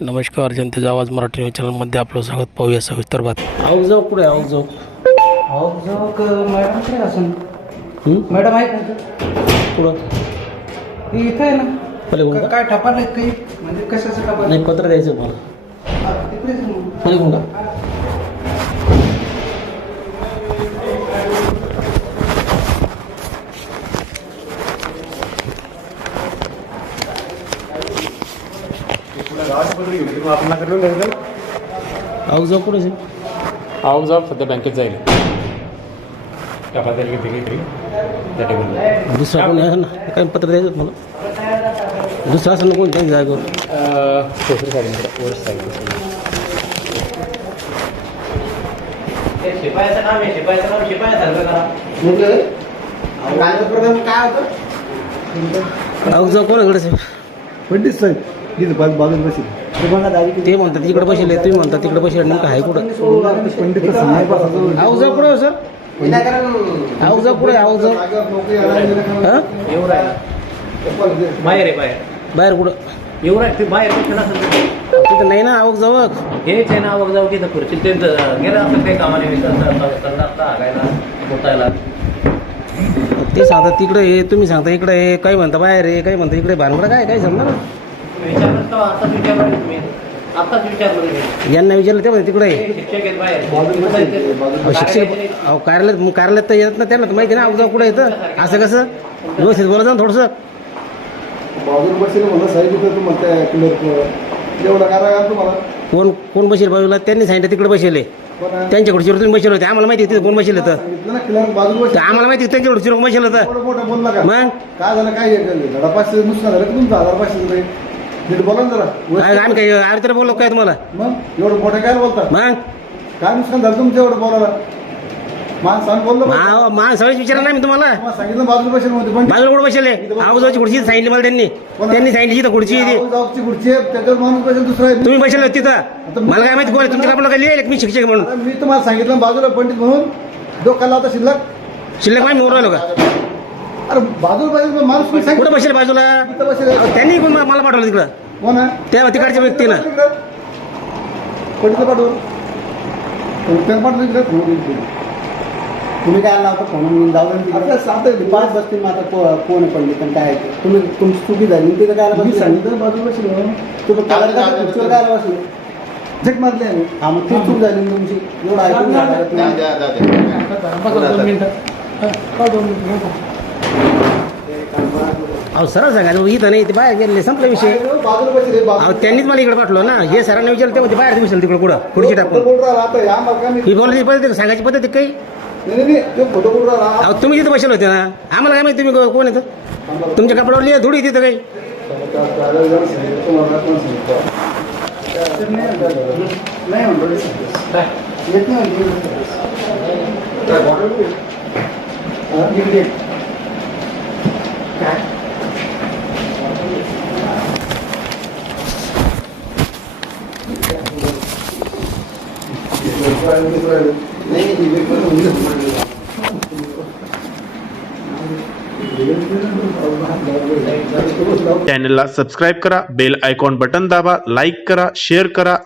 नमस्कार जनतेचा आवाज मराठी न्यूज चॅनलमध्ये आपलं स्वागत. पाहूया सविस्तर बात आऊ जाऊ कुठे आऊ जाऊ. हो जो मॅडमकडे असून हं? मॅडम आहे का? कुठं ती इथे आहे ना? काय आहेत काही? म्हणजे कशाचं टपाल नाही पत्र द्यायचं मला. हा, तिकडेच आहे मग. पहिले कोण का आऊ जाऊ कुठे असेल? आवक जाव सध्या बँकेत जाईल. त्या त्या दुसरा कोणी आहे ना? काय पत्र द्यायचं मला दुसरा असं नको सोशल वर साईड शिपायाचं नाव आहे शिपायाचं नाव शिपाया सारखं करा कागदपत्र काय होतं? आऊ जाऊ कोणाकडे असेल पंडित साहेब. बाजूला बसेल. ते बघा ते म्हणतात तिकडे बसले तुम्ही म्हणता तिकडे बसले नेमकं आहे कुठं? आऊ कुठे हो सर? आऊ जाऊ कुठे आऊ हा? राहिला बाहेर आहे बाहेर. बाहेर कुठं? ते बाहेर ते. तिथं नाही ना आवक जावक? हेच आहे ना बघ जाऊ तिथं खुर्ची ते गेलं असं काही कामाने हागायला बोटायला ते सांगतात तिकडे हे तुम्ही सांगता इकडे हे काही म्हणता बाहेर आहे काही म्हणता इकडे भानगड काय काय समजा विचारलं तर आताच विचारलं तुम्ही. आताच विचारलं तुम्ही यांना विचारलं ते तिकडे आहे. हे शिक्षक आहेत बाहेर. अहो, शिक्षक अहो कार्यालयात कार्यालयात तर येत ना त्यांना तर माहिती ना अवजाव कुठे येतं? असं कसं? व्यवस्थित बोलायचं ना थोडंसं. बाजूला बसेल म्हणलं साहेब इथं तू म्हणताय क्लिअर एवढं काय रागा तुम्हाला? कोण कोण बसेल बाजूला? त्यांनी सांगितलं तिकडे बसेले? त्यांच्या खुर्चीवर तुम्ही बसेल होते. आम्हाला माहिती आहे तिथे कोण बसेल होतं. सांगितलं आम्हाला माहिती आहे त्यांच्या खुर्चीवर बसेल होतं. मग? काय झालं काय हे नुकसान झालं का तुमचं? हजार पाचशे रुपये. नीट बोला ना काय जरा आम्ही काय आम्ही तर बोललो काय तुम्हाला मग? एवढं मोठं काय बोलता? मग? काय नुकसान झालं तुमचं एवढं बोलायला? मान सांग बोललो का? मा मा सगळीच विचारलं ना मी तुम्हाला. तुम्हाला सांगितलं बाजूला बसेल म्हणते पण बाजूला कुठे बसले आवाजाची खुर्ची सांगितली मला त्यांनी. त्यांनी सांगितली तिथं खुर्ची आहे ती. जाऊची खुर्ची आहे त्याच्यावर माणूस बसेल दुसरा आहे. तुम्ही बसले होते तिथं? मला काय माहिती कोण? तुमच्या काय लिहिलं मी शिक्षक म्हणून? अरे मी तुम्हाला सांगितलं बाजूला पंडित म्हणून. डोक्याला होता शिल्लक? शिल्लक माहिती मोर राहिलो का? अरे बाजूला पाहिजे माणूस मी कुठं सांगितलं बसेल बाजूला? इथं बसेल. अहो, त्यांनी पण मला पाठवलं तिकडं. कोण आहे त्या तिकडच्या व्यक्तीनं. पंडितला पाठवून? फोन येईल. तुम्ही काय लावता? म्हणून जाऊ दे आपल्याला सांगता. पाच बसतील आता को- कोण पंडित आणि काय. तुम्ही तुमची चुकी झाली. तिथं काय मी सांगितलं बाजूला बसेल. म्हणून तुम्ही काय बसले? झक मारले हा मग ती चूक झाली तुमची? एवढं ऐकून घ्या लागत नाही. अहो सरळ सांगायचं इथं नाही ते बाहेर गेले संपला विषय. बाजूला बसेल हे अहो त्यांनीच मला इकडे पाठवलं ना. हे सरांना विचारलं ते म्हणते बाहेर बसेल तिकडे कुठं? खुर्ची फोटो टाकून. राहिला? आता या ही बोलायची पद्धत सांगायची पद्धत आहे काही? नाही नाही, नाही तो फोटो बोल राहिला? अहो तुम्ही तिथं बसेल होते ना. आम्हाला काय माहिती तुम्ही कोण येतं तुमच्या कपड्यावर लिहा थोडी तिथं काही? नाही म्हणतो येत नाही. म्हणतो. इकडे चॅनलला सबस्क्राईब करा बेल आइकॉन बटन दाबा लाइक करा शेयर करा